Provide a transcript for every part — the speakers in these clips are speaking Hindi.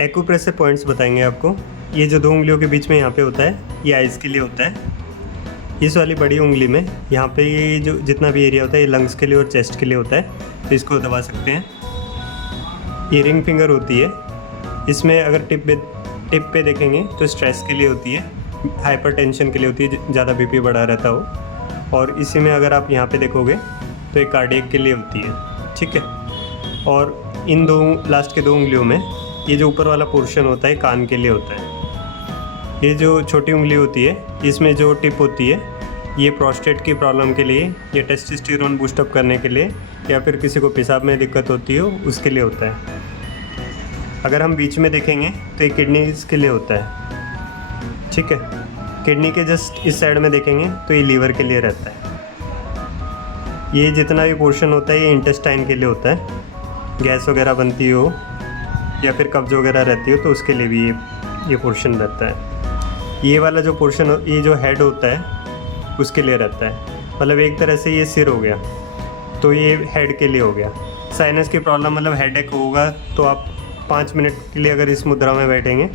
एक्यूप्रेशर पॉइंट्स बताएंगे आपको। ये जो 2 उंगलियों के बीच में यहाँ पे होता है, ये आइज़ के लिए होता है। इस वाली बड़ी उंगली में यहाँ पे ये जो जितना भी एरिया होता है, ये लंग्स के लिए और चेस्ट के लिए होता है, तो इसको दबा सकते हैं। ये रिंग फिंगर होती है, इसमें अगर टिप पे देखेंगे तो स्ट्रेस के लिए होती है, हाइपरटेंशन के लिए होती है, ज़्यादा बीपी बढ़ा रहता हो। और इसी में अगर आप यहाँ पे देखोगे तो ये कार्डियक के लिए होती है, ठीक है। और इन लास्ट के 2 उंगलियों में ये जो ऊपर वाला पोर्शन होता है कान के लिए होता है। ये जो छोटी उंगली होती है, इसमें जो टिप होती है, ये प्रोस्टेट की प्रॉब्लम के लिए, ये टेस्टोस्टेरोन बूस्टअप करने के लिए, या फिर किसी को पेशाब में दिक्कत होती हो उसके लिए होता है। अगर हम बीच में देखेंगे तो ये किडनीज़ के लिए होता है, ठीक है। किडनी के जस्ट इस साइड में देखेंगे तो ये लीवर के लिए रहता है। ये जितना भी पोर्शन होता है ये इंटेस्टाइन के लिए होता है, गैस वगैरह बनती हो या फिर कब्ज वगैरह रहती हो तो उसके लिए भी ये पोर्शन रहता है। ये वाला जो पोर्शन, ये जो हेड होता है उसके लिए रहता है। मतलब एक तरह से ये सिर हो गया, तो ये हेड के लिए हो गया। साइनस की प्रॉब्लम मतलब हेडेक होगा तो आप 5 मिनट के लिए अगर इस मुद्रा में बैठेंगे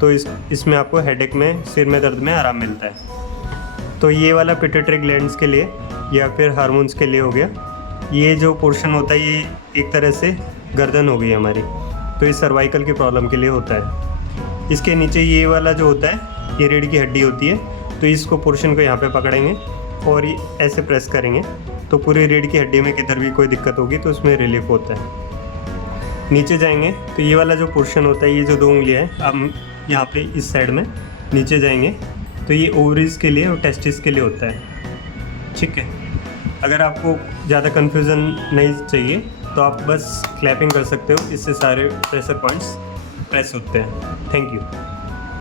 तो इसमें आपको हेडेक में, सिर में दर्द में आराम मिलता है। तो ये वाला पिट्यूटरी ग्लैंड्स के लिए या फिर हार्मोन्स के लिए हो गया। ये जो पोर्शन होता है ये एक तरह से गर्दन हो गई हमारी, तो ये सर्वाइकल की प्रॉब्लम के लिए होता है। इसके नीचे ये वाला जो होता है ये रीढ़ की हड्डी होती है, तो इसको पोर्शन को यहाँ पे पकड़ेंगे और ये ऐसे प्रेस करेंगे तो पूरी रीढ़ की हड्डी में किधर भी कोई दिक्कत होगी तो उसमें रिलीफ होता है। नीचे जाएंगे तो ये वाला जो पोर्शन होता है, ये जो 2 उंगलियाँ हैं, अब यहाँ पे इस साइड में नीचे जाएंगे तो ये ओवरीज के लिए और टेस्टिस के लिए होता है, ठीक है। अगर आपको ज़्यादा कन्फ्यूज़न नहीं चाहिए तो आप बस क्लैपिंग कर सकते हो, इससे सारे प्रेशर पॉइंट्स प्रेस होते हैं। Thank you.